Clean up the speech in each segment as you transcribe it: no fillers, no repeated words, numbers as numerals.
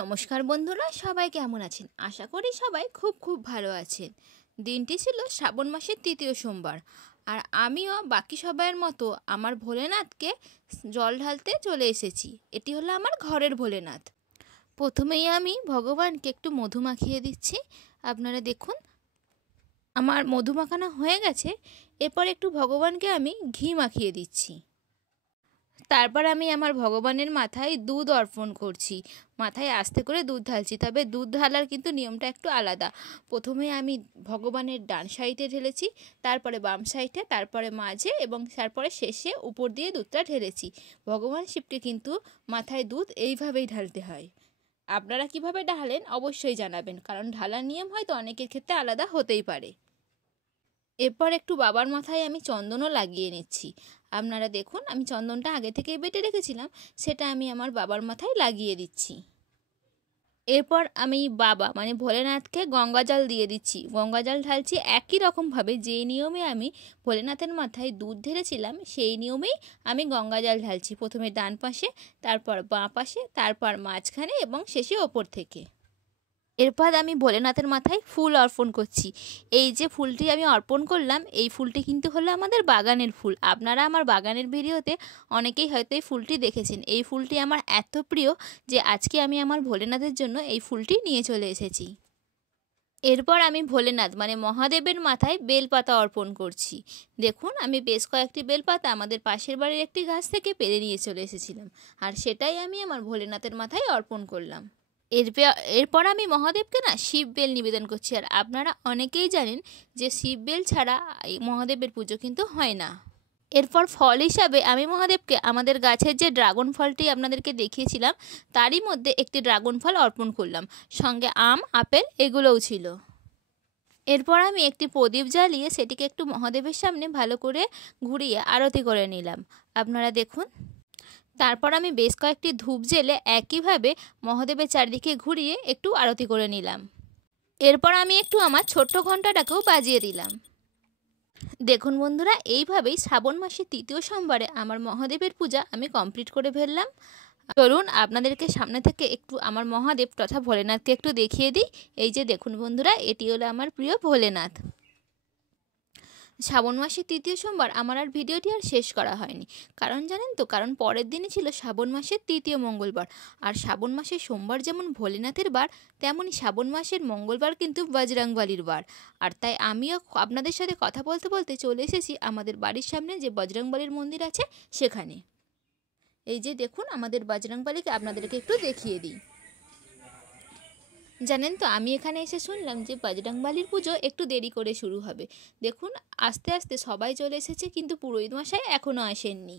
নমস্কার বন্ধুরা, সবাই কেমন আছেন? আশা করি সবাই খুব খুব ভালো আছেন। দিনটি ছিল শ্রাবণ মাসের তৃতীয় সোমবার, আর আমিও বাকি সবাইয়ের মতো আমার ভোলেনাথকে জল ঢালতে চলে এসেছি। এটি হলো আমার ঘরের ভোলেনাথ। প্রথমেই আমি ভগবানকে একটু মধু মাখিয়ে দিচ্ছি। আপনারা দেখুন, আমার মধু মাখানো হয়ে গেছে। এরপর একটু ভগবানকে আমি ঘি মাখিয়ে দিচ্ছি। তারপর আমি আমার ভগবানের মাথায় দুধ অর্পণ করছি, মাথায় আস্তে করে দুধ ঢালছি। তবে দুধ ঢালার কিন্তু নিয়মটা একটু আলাদা। প্রথমে আমি ভগবানের ডান সাইডে ঢেলেছি, তারপরে বাম সাইডে, তারপরে মাঝে এবং তারপরে শেষে উপর দিয়ে দুধটা ঢেলেছি। ভগবান শিবকে কিন্তু মাথায় দুধ এইভাবেই ঢালতে হয়। আপনারা কিভাবে ঢালেন অবশ্যই জানাবেন, কারণ ঢালার নিয়ম হয়তো অনেকের ক্ষেত্রে আলাদা হতেই পারে। এরপর একটু বাবার মাথায় আমি চন্দনও লাগিয়ে নিচ্ছি। আপনারা দেখুন, আমি চন্দনটা আগে থেকেই বেটে রেখেছিলাম, সেটা আমি আমার বাবার মাথায় লাগিয়ে দিচ্ছি। এরপর আমি বাবা মানে ভোলেনাথকে গঙ্গা জল দিয়ে দিচ্ছি। গঙ্গা জল ঢালছি একই রকমভাবে যে নিয়মে আমি ভোলেনাথের মাথায় দুধ ঢেলেছিলাম, সেই নিয়মেই আমি গঙ্গা জল ঢালছি। প্রথমে ডান পাশে, তারপর বাঁ পাশে, তারপর মাঝখানে এবং শেষে ওপর থেকে। এরপর আমি ভোলেনাথের মাথায় ফুল অর্পণ করছি। এই যে ফুলটি আমি অর্পণ করলাম, এই ফুলটি কিন্তু হলো আমাদের বাগানের ফুল। আপনারা আমার বাগানের ভিডিওতে অনেকেই হয়তো এই ফুলটি দেখেছেন। এই ফুলটি আমার এত প্রিয় যে আজকে আমি আমার ভোলেনাথের জন্য এই ফুলটি নিয়ে চলে এসেছি। এরপর আমি ভোলেনাথ মানে মহাদেবের মাথায় বেলপাতা অর্পণ করছি। দেখুন, আমি বেশ কয়েকটি বেলপাতা আমাদের পাশের বাড়ির একটি গাছ থেকে পেড়ে নিয়ে চলে এসেছিলাম, আর সেটাই আমি আমার ভোলেনাথের মাথায় অর্পণ করলাম। এরপর আমি মহাদেবকে শিব বেল নিবেদন করছি। আর আপনারা অনেকেই জানেন যে শিব বেল ছাড়া এই মহাদেবের পুজো কিন্তু হয় না। এরপর ফল হিসাবে আমি মহাদেবকে আমাদের গাছের যে ড্রাগন ফলটি আপনাদেরকে দেখিয়েছিলাম, তারই মধ্যে একটি ড্রাগন ফল অর্পণ করলাম, সঙ্গে আম, আপেল এগুলোও ছিল। এরপর আমি একটি প্রদীপ জ্বালিয়ে সেটিকে একটু মহাদেবের সামনে ভালো করে ঘুরিয়ে আরতি করে নিলাম। আপনারা দেখুন, তারপর আমি বেশ কয়েকটি ধূপ জ্বেলে একইভাবে মহাদেবের চারদিকে ঘুরিয়ে একটু আরতি করে নিলাম। এরপর আমি একটু আমার ছোট্ট ঘণ্টাটাকেও বাজিয়ে দিলাম। দেখুন বন্ধুরা, এইভাবেই শ্রাবণ মাসের তৃতীয় সোমবারে আমার মহাদেবের পূজা আমি কমপ্লিট করে ফেললাম। চলুন আপনাদেরকে সামনে থেকে একটু আমার মহাদেব তথা ভোলেনাথকে একটু দেখিয়ে দিই। এই যে দেখুন বন্ধুরা, এটি হলো আমার প্রিয় ভোলেনাথ। শ্রাবণ মাসের তৃতীয় সোমবার আমার আর ভিডিওটি আর শেষ করা হয়নি, কারণ জানেন তো, কারণ পরের দিনই ছিল শ্রাবণ মাসের তৃতীয় মঙ্গলবার। আর শ্রাবণ মাসের সোমবার যেমন ভোলেনাথের বার, তেমনই শ্রাবণ মাসের মঙ্গলবার কিন্তু বজরংবলীর বার। আর তাই আমিও আপনাদের সাথে কথা বলতে বলতে চলে এসেছি আমাদের বাড়ির সামনে যে বজরংবলীর মন্দির আছে সেখানে। এই যে দেখুন, আমাদের বজরংবলীকে আপনাদেরকে একটু দেখিয়ে দিই। জানেন তো, আমি এখানে এসে শুনলাম যে বজরংবলীর পুজো একটু দেরি করে শুরু হবে। দেখুন, আস্তে আস্তে সবাই চলে এসেছে, কিন্তু পুরোহিত মশাই এখনও আসেননি।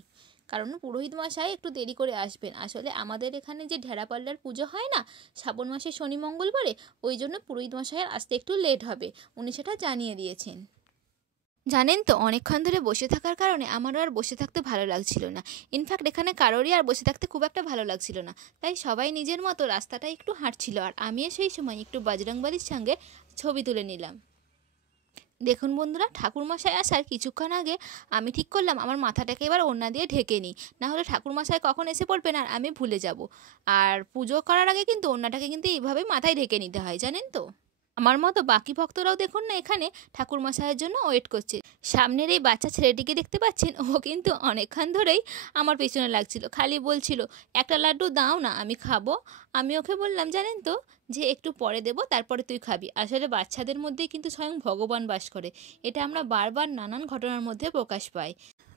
কারণ পুরোহিত মশাই একটু দেরি করে আসবেন। আসলে আমাদের এখানে যে ঢেড়াপাল্লার পুজো হয় না শ্রাবণ মাসের শনি মঙ্গলবারে, ওই জন্য পুরোহিত মশাইয়ের আসতে একটু লেট হবে, উনি সেটা জানিয়ে দিয়েছেন। জানেন তো, অনেকক্ষণ ধরে বসে থাকার কারণে আমারও আর বসে থাকতে ভালো লাগছিল না। ইনফ্যাক্ট এখানে কারোরই আর বসে থাকতে খুব একটা ভালো লাগছিল না, তাই সবাই নিজের মতো রাস্তাটা একটু হাঁটছিল, আর আমিও সেই সময় একটু বজরংবলীর সঙ্গে ছবি তুলে নিলাম। দেখুন বন্ধুরা, ঠাকুরমশাই আসার কিছুক্ষণ আগে আমি ঠিক করলাম আমার মাথাটাকে এবার ওড়না দিয়ে ঢেকে নিই, নাহলে ঠাকুরমশাই কখন এসে পড়বেন আর আমি ভুলে যাব। আর পুজো করার আগে কিন্তু ওড়নাটাকে কিন্তু এইভাবে মাথায় ঢেকে নিতে হয়, জানেন তো। আমার মতো বাকি ভক্তরাও দেখুন না এখানে ঠাকুরমশাইয়ের জন্য ওয়েট করছে। সামনের এই বাচ্চা ছেলেটিকে দেখতে পাচ্ছেন, ও কিন্তু অনেকক্ষণ ধরেই আমার পেছনে লাগছিল, খালি বলছিল একটা লাড্ডু দাও না, আমি খাবো। আমি ওকে বললাম, জানেন তো, যে একটু পরে দেবো, তারপরে তুই খাবি। আসলে বাচ্চাদের মধ্যেই কিন্তু স্বয়ং ভগবান বাস করে, এটা আমরা বারবার নানান ঘটনার মধ্যে প্রকাশ পাই।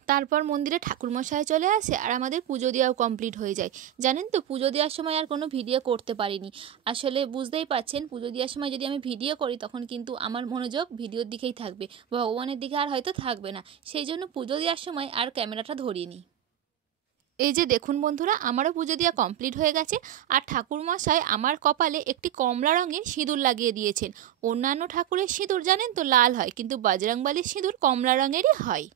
তারপর মন্দিরে ঠাকুরমশাই চলে আসে আর আমাদের পুজো দেওয়াও কমপ্লিট হয়ে যায়। জানেন তো, পুজো দেওয়ার সময় আর কোনো ভিডিও করতে পারিনি। আসলে বুঝতেই পারছেন, পুজো দেওয়ার সময় যদি আমি ভিডিও করি তখন কিন্তু আমার মনোযোগ ভিডিওর দিকেই থাকবে, ভগবানের দিকে আর হয়তো থাকবে না। সেই জন্য পুজো দেওয়ার সময় আর ক্যামেরাটা ধরিনি। এই যে দেখুন বন্ধুরা, আমারও পুজো দেওয়া কমপ্লিট হয়ে গেছে, আর ঠাকুরমশাই আমার কপালে একটি কমলা রঙের সিঁদুর লাগিয়ে দিয়েছেন। অন্যান্য ঠাকুরের সিঁদুর জানেন তো লাল হয়, কিন্তু বজরংবলীর সিঁদুর কমলা রঙেরই হয়।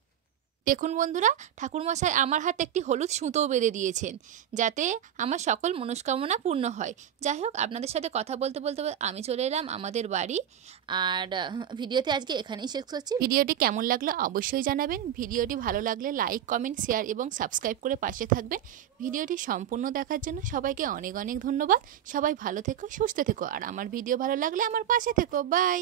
দেখুন বন্ধুরা, ঠাকুরমশাই আমার হাতে একটি হলুদ সুতোও বেঁধে দিয়েছেন, যাতে আমার সকল মনস্কামনা পূর্ণ হয়। যাই হোক, আপনাদের সাথে কথা বলতে বলতে আমি চলে এলাম আমাদের বাড়ি। আর ভিডিওতে আজকে এখানেই শেষ করছি। ভিডিওটি কেমন লাগলো অবশ্যই জানাবেন। ভিডিওটি ভালো লাগলে লাইক, কমেন্ট, শেয়ার এবং সাবস্ক্রাইব করে পাশে থাকবেন। ভিডিওটি সম্পূর্ণ দেখার জন্য সবাইকে অনেক অনেক ধন্যবাদ। সবাই ভালো থেকো, সুস্থ থেকো, আর আমার ভিডিও ভালো লাগলে আমার পাশে থেকো। বাই।